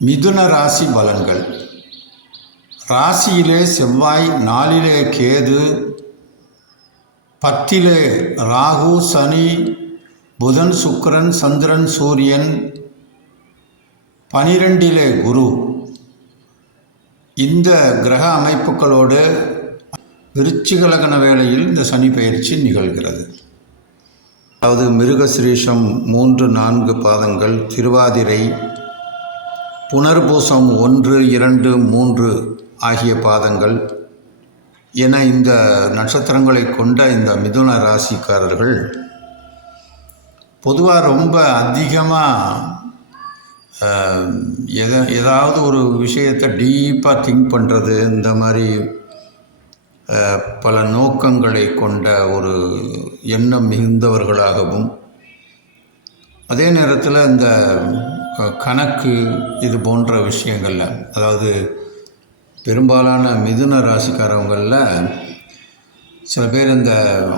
மிதுன ராசி பலன்கள். ராசியிலே செவ்வாய் நாலிலே கேது பத்திலே ராகு சனி புதன் சுக்கரன் சந்திரன் சூரியன் பனிரெண்டிலே குரு. இந்த கிரக அமைப்புகளோடு விருச்சிக லக்ன வேளையில் இந்த சனி பயிற்சி நிகழ்கிறது. அதாவது மிருகசிரீஷம் மூன்று நான்கு பாதங்கள் திருவாதிரை புனர்பூசம் ஒன்று இரண்டு மூன்று ஆகிய பாதங்கள் என இந்த நட்சத்திரங்களை கொண்ட இந்த மிதுன ராசிக்காரர்கள் பொதுவாக ரொம்ப அதிகமாக எதை ஏதாவது ஒரு விஷயத்தை டீப்பாக திங்க் பண்ணுறது இந்த மாதிரி பல நோக்கங்களை கொண்ட ஒரு எண்ணம் மிகுந்தவர்களாகவும் அதே நேரத்தில் இந்த கணக்கு இது போன்ற விஷயங்களில் அதாவது பெரும்பாலான மிதுன ராசிக்காரவங்களில் சில பேர் இந்த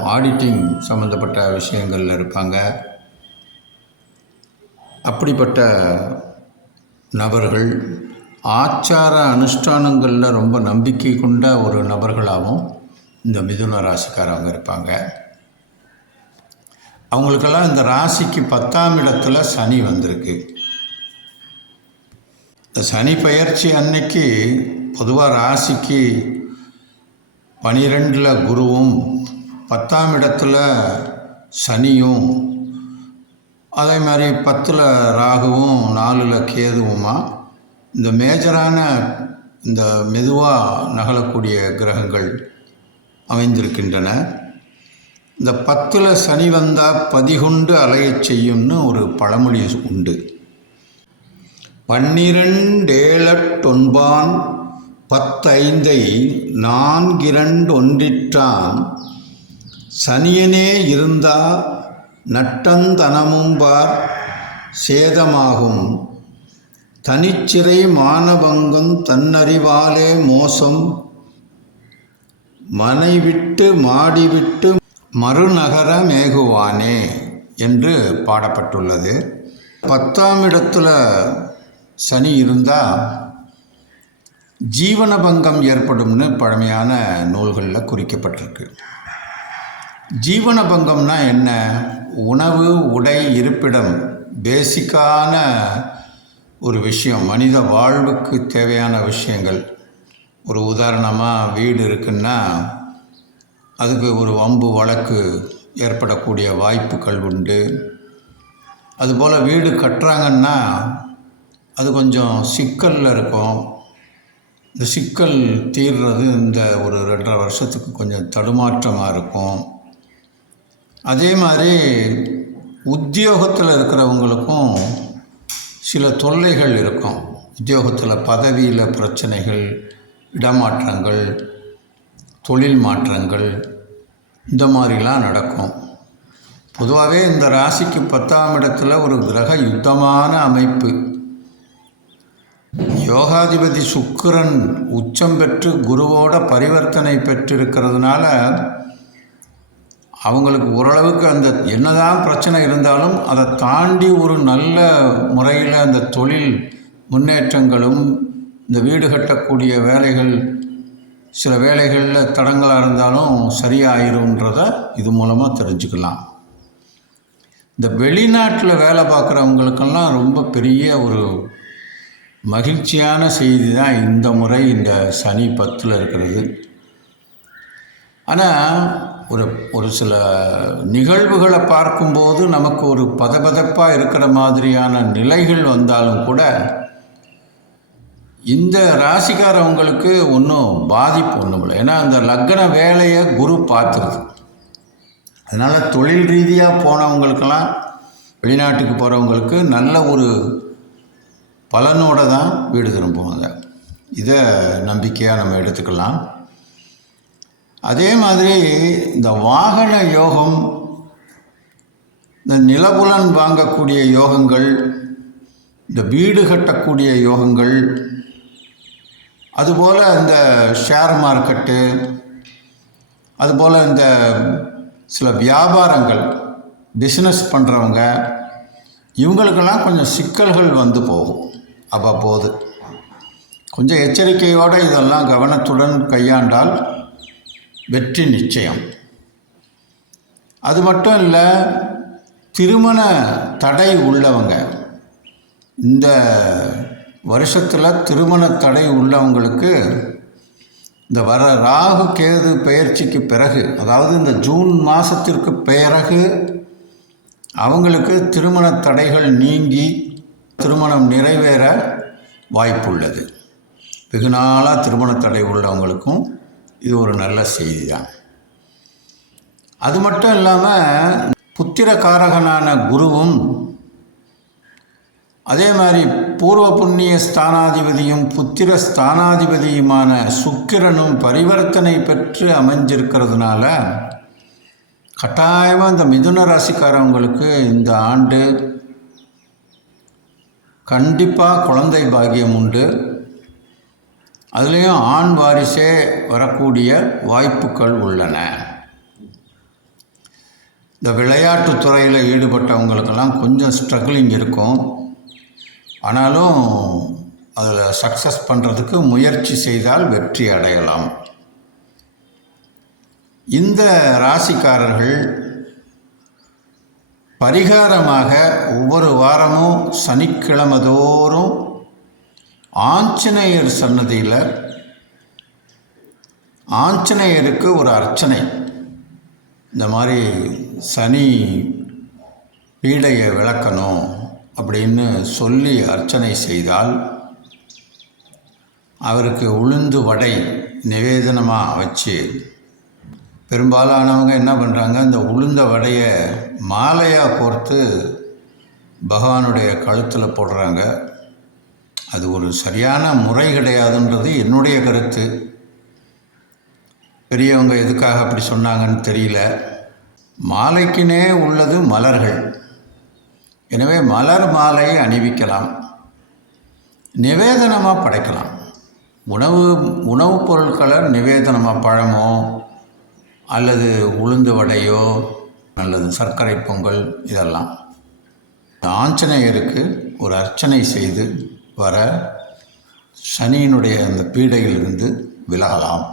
ஆடிட்டிங் சம்மந்தப்பட்ட விஷயங்களில் இருப்பாங்க. அப்படிப்பட்ட நபர்கள் ஆச்சார அனுஷ்டானங்களில் ரொம்ப நம்பிக்கை கொண்ட ஒரு நபர்களாகவும் இந்த மிதுன ராசிக்காரவங்க இருப்பாங்க. அவங்களுக்கெல்லாம் இந்த ராசிக்கு பத்தாம் இடத்துல சனி வந்திருக்கு. இந்த சனி பயிற்சி அன்னைக்கு பொதுவாக ராசிக்கு பனிரெண்டில் குருவும் பத்தாம் இடத்துல சனியும் அதே மாதிரி பத்தில் ராகுவும் நாலில் கேதுவுமா. இந்த மேஜரான இந்த மெதுவாக நகலக்கூடிய கிரகங்கள் அமைந்திருக்கின்றன. இந்த பத்தில் சனி வந்தால் பதிகொண்டு அலையச் செய்யும்னு ஒரு பழமொழி உண்டு. பன்னிரண்டேழட்டொன்பான் பத்தைந்தை நான்கிரண்டொன்றிற்றான் சனியனே இருந்தா நட்டந்தனமும்பார் சேதமாகும். தனிச்சிறை மானபங்கம் தன்னறிவாலே மோசம். மனைவிட்டு மாடிவிட்டு மறுநகர மேகுவானே என்று பாடப்பட்டுள்ளது. பத்தாம் இடத்துல சனி இருந்தால் ஜீவனபங்கம் ஏற்படும்னு பழமையான நூல்களில் குறிக்கப்பட்டிருக்கு. ஜீவனபங்கம்னா என்ன? உணவு உடை இருப்பிடம் பேசிக்கான ஒரு விஷயம். மனித வாழ்வுக்கு தேவையான விஷயங்கள். ஒரு உதாரணமாக வீடு இருக்குன்னா அதுக்கு ஒரு வம்பு வழக்கு ஏற்படக்கூடிய வாய்ப்புகள் உண்டு. அதுபோல் வீடு கட்டுறாங்கன்னா அது கொஞ்சம் சிக்கலில் இருக்கும். இந்த சிக்கல் தீர்றது இந்த ஒரு ரெண்டரை வருஷத்துக்கு கொஞ்சம் தடுமாற்றமாக இருக்கும். அதே மாதிரி உத்தியோகத்தில் இருக்கிறவங்களுக்கும் சில தொல்லைகள் இருக்கும். உத்தியோகத்தில் பதவியில் பிரச்சனைகள் இடமாற்றங்கள் தொழில் மாற்றங்கள் இந்த மாதிரிலாம் நடக்கும். பொதுவாகவே இந்த ராசிக்கு பத்தாம் இடத்துல ஒரு கிரக யுத்தமான அமைப்பு. யோகாதிபதி சுக்கிரன் உச்சம் பெற்று குருவோட பரிவர்த்தனை பெற்றிருக்கிறதுனால அவங்களுக்கு ஓரளவுக்கு அந்த என்னதான் பிரச்சனை இருந்தாலும் அதை தாண்டி ஒரு நல்ல முறையில் அந்த தொழில் முன்னேற்றங்களும் இந்த வீடு கட்டக்கூடிய வேலைகள் சில வேலைகளில் தடங்களாக இருந்தாலும் சரியாயிருன்றத இது மூலமாக தெரிஞ்சுக்கலாம். இந்த வெளிநாட்டில் வேலை பார்க்குறவங்களுக்கெல்லாம் ரொம்ப பெரிய ஒரு மகிழ்ச்சியான செய்தி தான் இந்த முறை இந்த சனி பத்தில் இருக்கிறது. ஆனால் ஒரு ஒரு சில நிகழ்வுகளை பார்க்கும்போது நமக்கு ஒரு பதபதப்பாக இருக்கிற மாதிரியான நிலைகள் வந்தாலும் கூட இந்த ராசிக்காரவங்களுக்கு ஒன்றும் பாதிப்பு ஒன்றும் இல்லை. ஏன்னா அந்த லக்ன வேலையை குரு பார்த்துருது. அதனால் தொழில் ரீதியாக போனவங்களுக்கெல்லாம் வெளிநாட்டுக்கு போகிறவங்களுக்கு நல்ல ஒரு பலனோட தான் வீடு திரும்புவாங்க இதை நம்பிக்கையாக நம்ம எடுத்துக்கலாம். அதே மாதிரி இந்த வாகன யோகம் இந்த நிலபுலன் வாங்கக்கூடிய யோகங்கள் இந்த வீடு கட்டக்கூடிய யோகங்கள் அதுபோல் இந்த ஷேர் மார்க்கெட்டு அதுபோல் இந்த சில வியாபாரங்கள் பிஸ்னஸ் பண்ணுறவங்க இவங்களுக்கெல்லாம் கொஞ்சம் சிக்கல்கள் வந்து போகும். அவ்வப்போது. கொஞ்சம் எச்சரிக்கையோடு இதெல்லாம் கவனத்துடன் கையாண்டால் வெற்றி நிச்சயம். அது மட்டும் இல்லை திருமண தடை உள்ளவங்க இந்த வருஷத்தில் திருமண தடை உள்ளவங்களுக்கு இந்த வர ராகு கேது பெயர்ச்சிக்கு பிறகு அதாவது இந்த ஜூன் மாதத்திற்கு பிறகு அவங்களுக்கு திருமண தடைகள் நீங்கி திருமணம் நிறைவேற வாய்ப்புள்ளது. வெகு நாளாக திருமண தடை உள்ளவங்களுக்கும் இது ஒரு நல்ல செய்தி தான் அது மட்டும் இல்லாமல் புத்திரகாரகனான குருவும் அதே மாதிரி பூர்வ புண்ணிய ஸ்தானாதிபதியும் புத்திர ஸ்தானாதிபதியுமான சுக்கிரனும் பரிவர்த்தனை பெற்று அமைஞ்சிருக்கிறதுனால கட்டாயமாக இந்த மிதுன ராசிக்காரவங்களுக்கு இந்த ஆண்டு கண்டிப்பாக குழந்தை பாக்கியம் உண்டு. அதுலேயும் ஆண் வாரிசே வரக்கூடிய வாய்ப்புகள் உள்ளன. இந்த விளையாட்டுத் துறையில் ஈடுபட்டவங்களுக்கெல்லாம் கொஞ்சம் ஸ்ட்ரகிளிங் இருக்கும். ஆனாலும் அதில் சக்ஸஸ் பண்ணுறதுக்கு முயற்சி செய்தால் வெற்றி அடையலாம். இந்த ராசிக்காரர்கள் பரிகாரமாக ஒவ்வொரு வாரமும் சனிக்கிழமை தோறும் ஆஞ்சநேயர் சன்னதியில் ஆஞ்சநேயருக்கு ஒரு அர்ச்சனை. இந்த மாதிரி சனி பீடையை விளக்கணும் அப்படின்னு சொல்லி அர்ச்சனை செய்தால் அவருக்கு உளுந்து வடை நிவேதனமாக வச்சு பெரும்பாலானவங்க என்ன பண்ணுறாங்க இந்த உளுந்த வடையை மாலையாக கோர்த்து பகவானுடைய கழுத்தில் போடுறாங்க. அது ஒரு சரியான முறை கிடையாதுன்றது என்னுடைய கருத்து. பெரியவங்க எதுக்காக அப்படி சொன்னாங்கன்னு தெரியல. மாலைக்குனே உள்ளது மலர்கள். எனவே மலர் மாலையை அணிவிக்கலாம். நிவேதனமாக படைக்கலாம். உணவு உணவுப் பொருட்களை நிவேதனமாக பழமோ அல்லது உளுந்து வடையோ அல்லது சர்க்கரை பொங்கல் இதெல்லாம். ஆஞ்சநேயருக்கு ஒரு அர்ச்சனை செய்து வர சனியினுடைய அந்த பீடையிலிருந்து விலகலாம்.